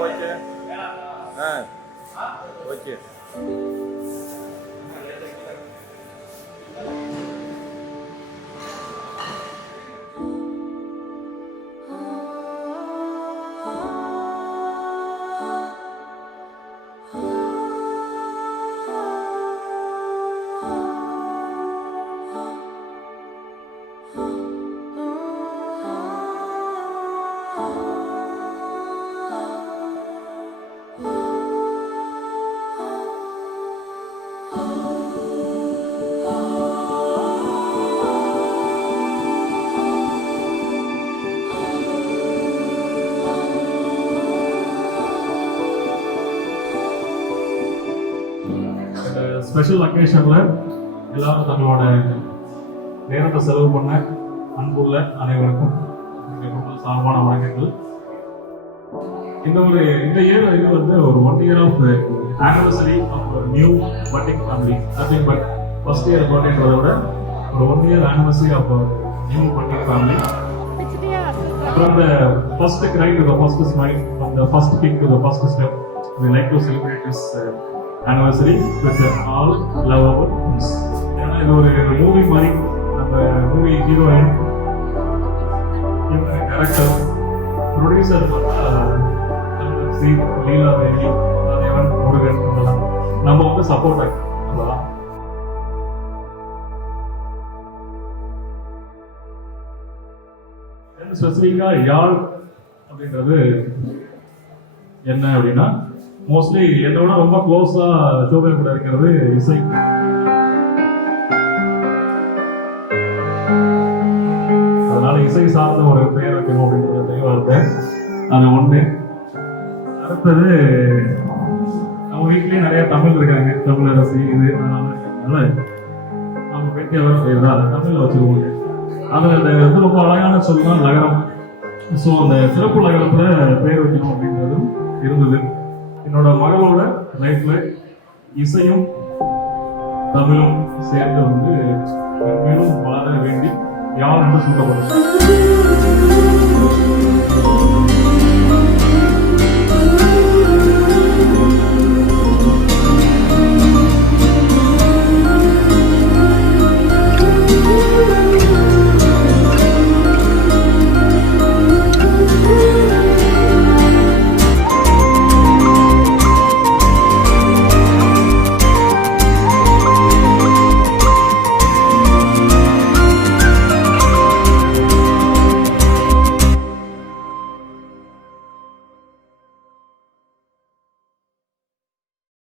Okay okay. Special அக்கேஷனில் எல்லாரும் தங்களோட நேரத்தை செலவு பண்ண அன்புள்ள அனைவருக்கும் ரொம்ப சார்பான வணக்கங்கள். இந்த இயர் இது வந்து ஒரு 1 year of anniversary of new budding family. Nothing but first year பர்த்டேன்றதை விட ஒரு 1 year anniversary of new budding family. From the first cry to the first smile, from the first kick to the first step, we like to celebrate this anniversary with all lovable friends. ஏன்னா இது ஒரு movie மாதிரி, நம்ம movie heroine, director, producer லீலா தேவி, தேவன், முருகன், நம்ம வந்து support ஆகலாம். ஸ்பெசிஃபிக்காக யாழ் அப்படின்றது என்ன அப்படின்னா, மோஸ்ட்லி என்னோட ரொம்ப க்ளோஸா ஷோபே கூட இருக்கிறது இசை. அதனால இசை சார்ந்த ஒரு பெயர் வைக்கணும் அப்படின்றது தெளிவா இருந்தேன். அது ஒண்ணு. அடுத்தது, நம்ம வீட்லயே நிறைய தமிழ் இருக்காங்க, தமிழ் அரசி இது, அதனால நம்ம பெட்டியெல்லாம் செய்யறதா தமிழ்ல வச்சுருவோங்க. அதுல இந்த இது ரொம்ப அழகான சொல்லலாம் நகரம். ஸோ அந்த சிறப்பு நகரத்துல பேர் வைக்கணும் அப்படின்றதும் இருந்தது. என்னோட மகளோட லைஃப்ல இசையும் தமிழும் சேர்ந்து வந்து மேலும் வளர வேண்டி யார் என்று சொல்லப்படுது.